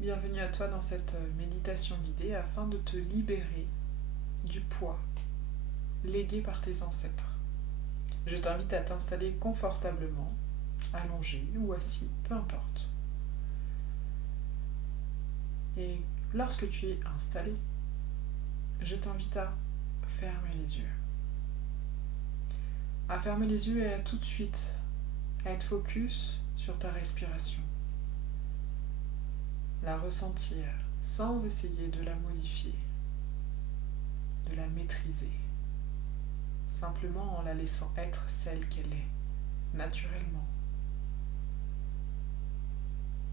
Bienvenue à toi dans cette méditation guidée afin de te libérer du poids légué par tes ancêtres. Je t'invite à t'installer confortablement, allongé ou assis, peu importe. Et lorsque tu es installé, je t'invite à fermer les yeux. À fermer les yeux et à tout de suite être focus sur ta respiration. La ressentir sans essayer de la modifier, de la maîtriser, simplement en la laissant être celle qu'elle est, naturellement.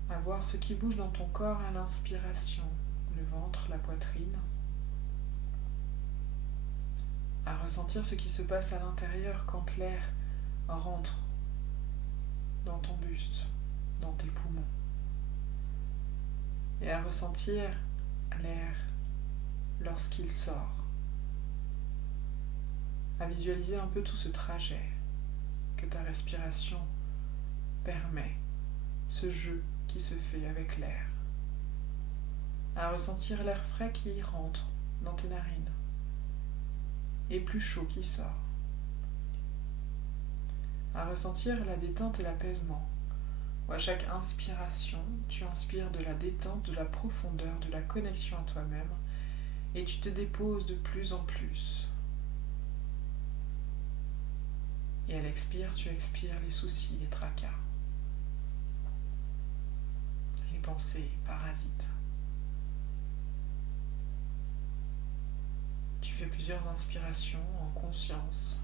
À voir ce qui bouge dans ton corps à l'inspiration, le ventre, la poitrine. À ressentir ce qui se passe à l'intérieur quand l'air rentre dans ton buste, dans tes poumons. Et à ressentir l'air lorsqu'il sort. À visualiser un peu tout ce trajet que ta respiration permet, ce jeu qui se fait avec l'air. À ressentir l'air frais qui rentre dans tes narines et plus chaud qui sort. À ressentir la détente et l'apaisement, où à chaque inspiration, tu inspires de la détente, de la profondeur, de la connexion à toi-même, et tu te déposes de plus en plus. Et à l'expire, tu expires les soucis, les tracas, les pensées parasites. Tu fais plusieurs inspirations en conscience,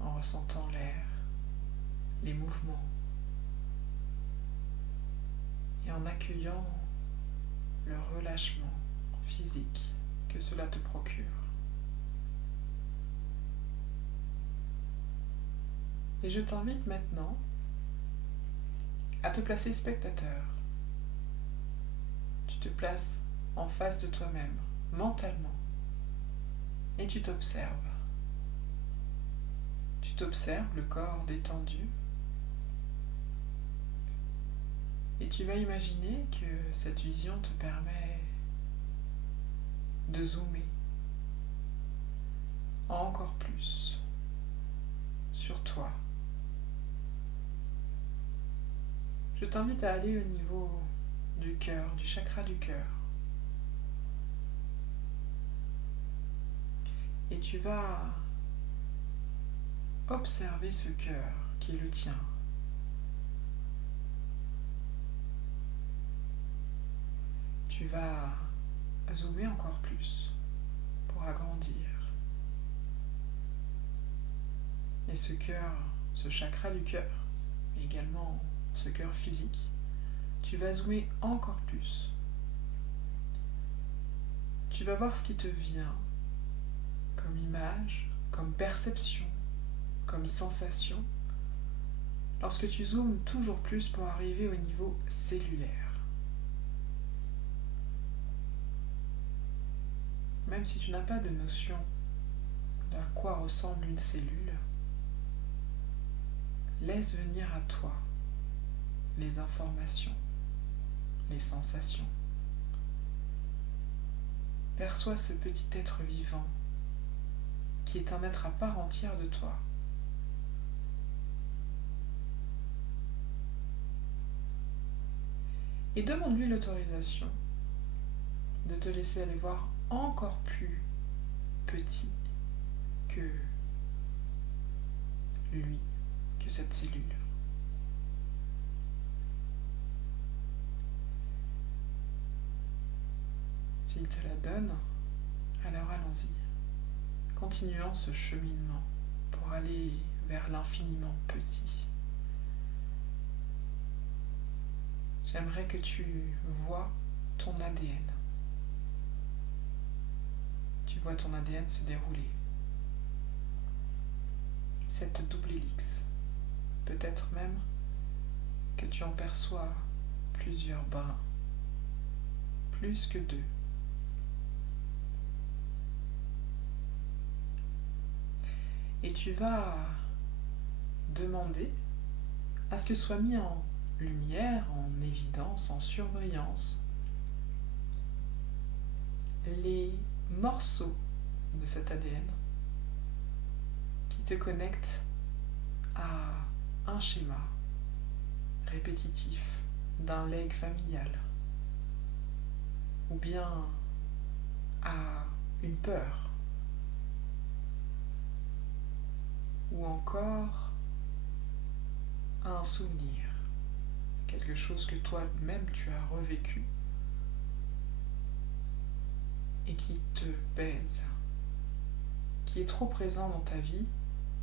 en ressentant l'air, les mouvements, et en accueillant le relâchement physique que cela te procure. Et je t'invite maintenant à te placer spectateur. Tu te places en face de toi-même, mentalement, et tu t'observes. Tu t'observes, le corps détendu, et tu vas imaginer que cette vision te permet de zoomer encore plus sur toi. Je t'invite à aller au niveau du cœur, du chakra du cœur. Et tu vas observer ce cœur qui est le tien. Tu vas zoomer encore plus pour agrandir. Et ce cœur, ce chakra du cœur, et également ce cœur physique, tu vas zoomer encore plus. Tu vas voir ce qui te vient comme image, comme perception, comme sensation, lorsque tu zoomes toujours plus pour arriver au niveau cellulaire. Même si tu n'as pas de notion à quoi ressemble une cellule, laisse venir à toi les informations, les sensations. Perçois ce petit être vivant qui est un être à part entière de toi. Et demande-lui l'autorisation de te laisser aller voir encore plus petit que lui, que cette cellule. S'il te la donne, alors allons-y. Continuons ce cheminement pour aller vers l'infiniment petit. J'aimerais que tu vois ton ADN. Tu vois ton ADN se dérouler. Cette double hélice. Peut-être même que tu en perçois plusieurs brins. Plus que deux. Et tu vas demander à ce que soit mis en lumière, en évidence, évidence, en surbrillance, les morceaux de cet ADN qui te connectent à un schéma répétitif d'un legs familial, ou bien à une peur, ou encore à un souvenir, quelque chose que toi-même tu as revécu et qui te pèse, qui est trop présent dans ta vie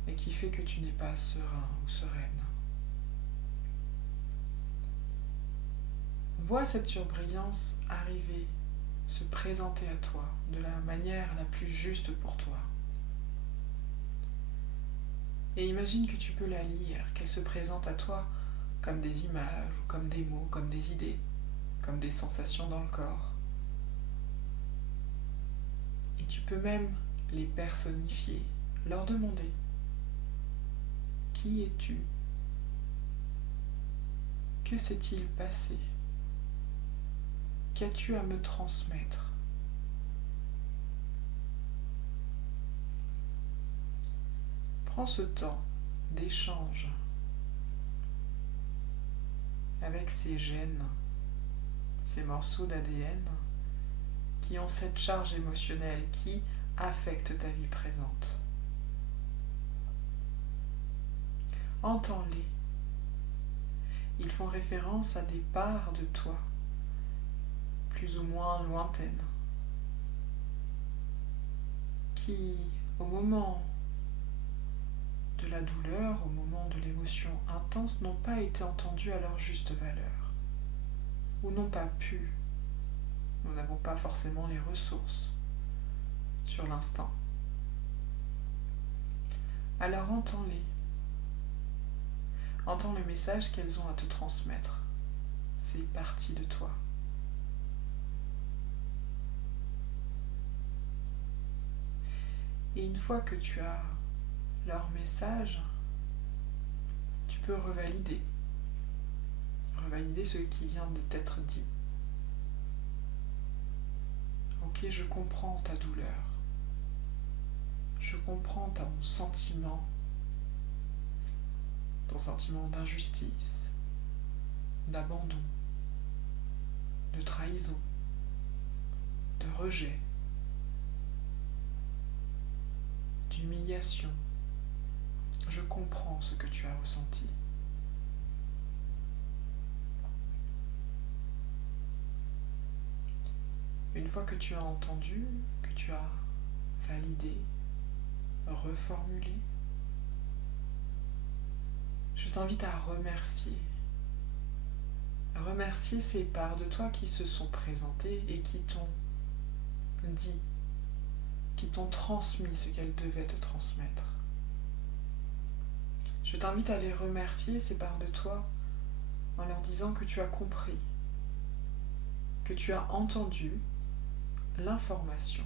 et qui fait que tu n'es pas serein ou sereine. Vois cette surbrillance arriver, se présenter à toi de la manière la plus juste pour toi. Et imagine que tu peux la lire, qu'elle se présente à toi comme des images, ou comme des mots, comme des idées, comme des sensations dans le corps. Et tu peux même les personnifier, leur demander: qui es-tu? Que s'est-il passé? Qu'as-tu à me transmettre? Prends ce temps d'échange avec ces gènes, ces morceaux d'ADN qui ont cette charge émotionnelle qui affecte ta vie présente. Entends-les. Ils font référence à des parts de toi, plus ou moins lointaines, qui, au moment de la douleur, au moment de l'émotion intense, n'ont pas été entendues à leur juste valeur, ou n'ont pas pu. Nous n'avons pas forcément les ressources sur l'instant. Alors entends-les. Entends le message qu'elles ont à te transmettre. C'est partie de toi. Et une fois que tu as leur message, tu peux revalider ce qui vient de t'être dit. Ok, je comprends ta douleur. Je comprends ton sentiment d'injustice, d'abandon, de trahison, de rejet, d'humiliation. Je comprends ce que tu as ressenti. Une fois que tu as entendu, que tu as validé, reformulé, je t'invite à remercier. Remercier ces parts de toi qui se sont présentées et qui t'ont dit, qui t'ont transmis ce qu'elles devaient te transmettre. Je t'invite à les remercier, ces parts de toi, en leur disant que tu as compris, que tu as entendu l'information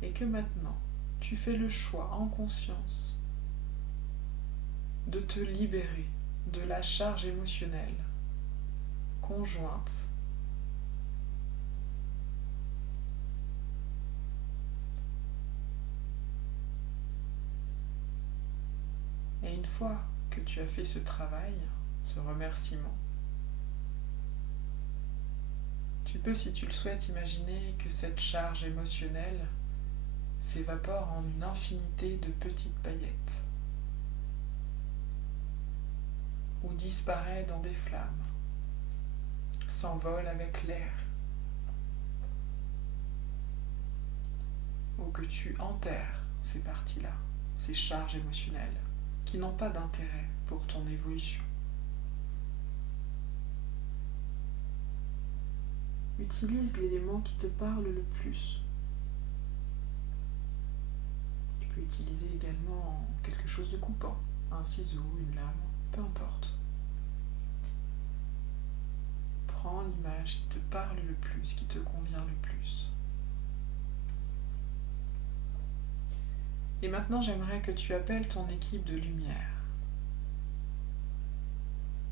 et que maintenant tu fais le choix en conscience de te libérer de la charge émotionnelle conjointe et une fois que tu as fait ce travail, ce remerciement, tu peux, si tu le souhaites, imaginer que cette charge émotionnelle s'évapore en une infinité de petites paillettes ou disparaît dans des flammes, s'envole avec l'air, ou que tu enterres ces parties-là, ces charges émotionnelles qui n'ont pas d'intérêt pour ton évolution. Utilise l'élément qui te parle le plus. Tu peux utiliser également quelque chose de coupant, un ciseau, une lame, peu importe. Prends l'image qui te parle le plus, qui te convient le plus. Et maintenant, j'aimerais que tu appelles ton équipe de lumière.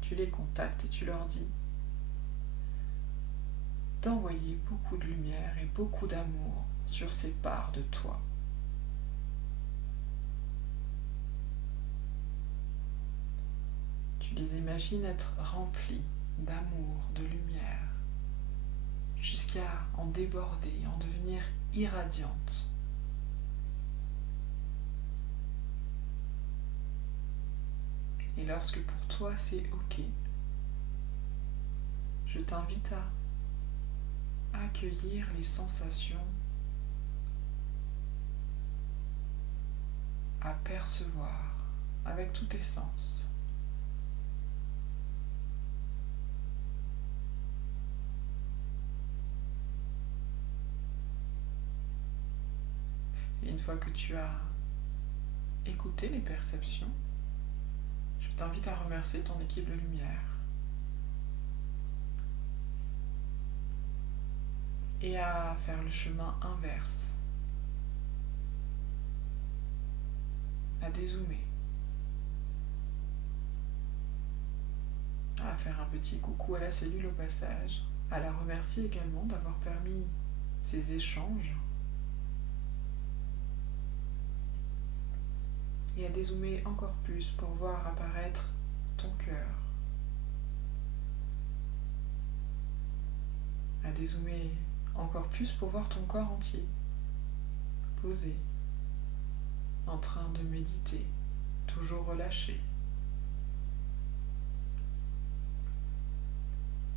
Tu tu les contactes et tu leur dis d'envoyer beaucoup de lumière et beaucoup d'amour sur ces parts de toi. Tu les imagines être remplies d'amour, de lumière, jusqu'à en déborder, en devenir irradiantes. Et lorsque pour toi c'est OK, je t'invite à accueillir les sensations, à percevoir avec tous tes sens. Et une fois que tu as écouté les perceptions, je t'invite à remercier ton équipe de lumière et à faire le chemin inverse, à dézoomer, à faire un petit coucou à la cellule au passage, à la remercier également d'avoir permis ces échanges et à dézoomer encore plus pour voir apparaître ton cœur, à dézoomer encore plus pour voir ton corps entier, posé, en train de méditer, toujours relâché.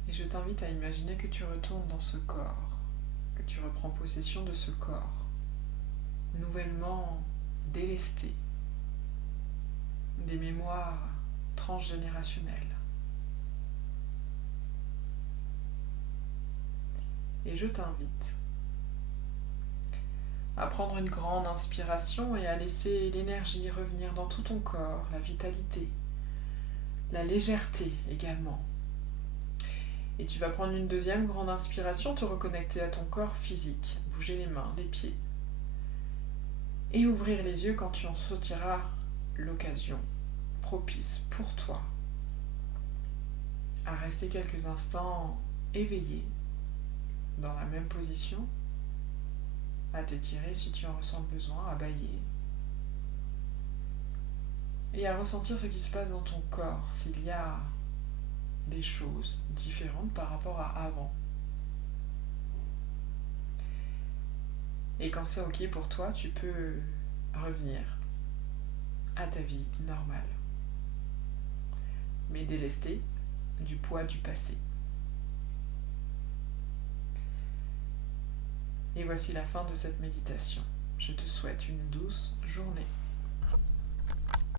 Et je t'invite à imaginer que tu retournes dans ce corps, que tu reprends possession de ce corps, nouvellement délesté, des mémoires transgénérationnelles. Et je t'invite à prendre une grande inspiration et à laisser l'énergie revenir dans tout ton corps, la vitalité, la légèreté également. Et tu vas prendre une deuxième grande inspiration, te reconnecter à ton corps physique, bouger les mains, les pieds, et ouvrir les yeux quand tu en sentiras l'occasion propice pour toi à rester quelques instants éveillé dans la même position, à t'étirer si tu en ressens le besoin, à bâiller et à ressentir ce qui se passe dans ton corps, s'il y a des choses différentes par rapport à avant. Et quand c'est OK pour toi, tu peux revenir à ta vie normale, mais délestée du poids du passé. Et voici la fin de cette méditation. Je te souhaite une douce journée.